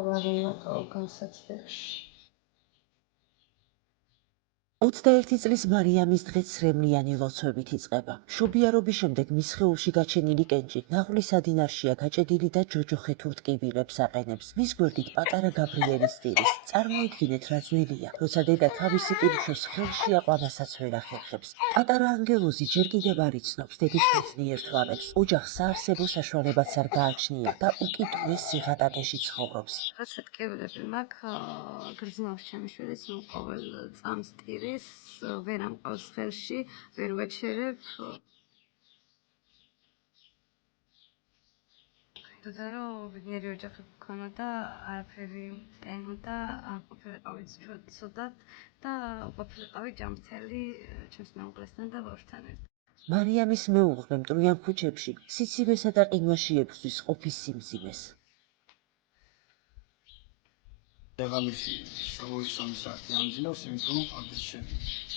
ავარიო განსაცდელში. 21 წლის მარიამის დღე ცრემლიანი ლოცვებით იწყება. მშობიარობის შემდეგ მის სხეულში გაჩენილი კენჭი ნაღვის ადინარშია გაჭედილი და ჯოჯოხეთურ ტკივილებს აყენებს. მის გვერდით პატარა გაბრიელის ტირის. წარმოიდგინეთ, რა ძნელია, როცა დედა თავისი პირიშოს ხელში აყვანასაც ვერ ახერხებს. პატარა ანგელოზი ჯერ კიდევ არ იცნობს დედის ბედნიერ თვალებს. ოჯახს საარსებო საშუალებაც არ გააჩნია და უკიდურეს სიღატაკეში ცხოვრობს. რაცა ტკივილები მაქვს, გრძნობს ჩემი შვილიც, ყოველ წამს ტირის, ვერ ამყავს ხელში, ვერ ვეჩერებ. თუმცა რომ ბედნიერი ოჯახი გქონოდა, არაფერი მტენოდა, არ ყოფილიყავი ცუდად და ყოფილიყავი ჯანმრთელი ჩემს მეუღლესთან და ვაჟთან ერთად. მარიამის მეუღლე მტრიან ქუჩებში სიცივესა და ყინვაში ებრძვის ყოფის სიმძიმეს. დაღამისი სავოისამი საათი ამძინავს, იმიტომ რომ ამის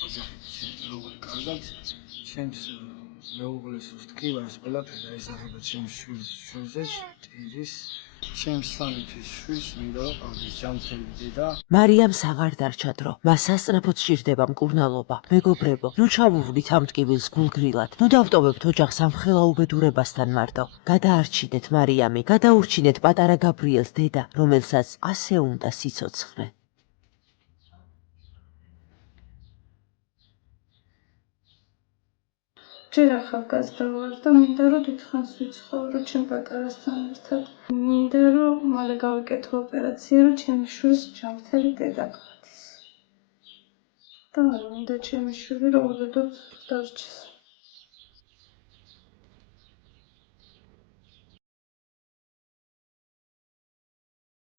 ოჯახი როგორ კარგად ჩემს მეუღლეს ვთქი, ვარს ყველაფერი აისახება ჩემს შვილზე, ტირის, ჩემს სამი თვის შვილს მინდა რომ ყავდეს ჯანმრთელი დედა. მარიამს აღარ დარჩა დრო. მას სასწრაფოდ სჭირდება მკურნალობა, მეგობრებო. ნუ ჩავუვლით ამ ტკივილს გულგრილად. ნუ დავტოვებთ ოჯახს ამ ხელა უბედურებასთან მარტო. გადაარჩინეთ მარიამი, გადაურჩინეთ პატარა გაბრიელს დედა, რომელსაც ასე უნდა სიცოცხლე. ჯერ ახალგაზრდა ვარ და მინდა რომ დიდხანს ვიცხოვრო ჩემ პატარასთან ერთად. მინდა რომ მალე გავიკეთო ოპერაცია, რომ ჩემი შვილს ჯანმრთელი დედა გქონდეს. და მინდა ჩემი შვილი რომ უდოდოდ დარჩეს.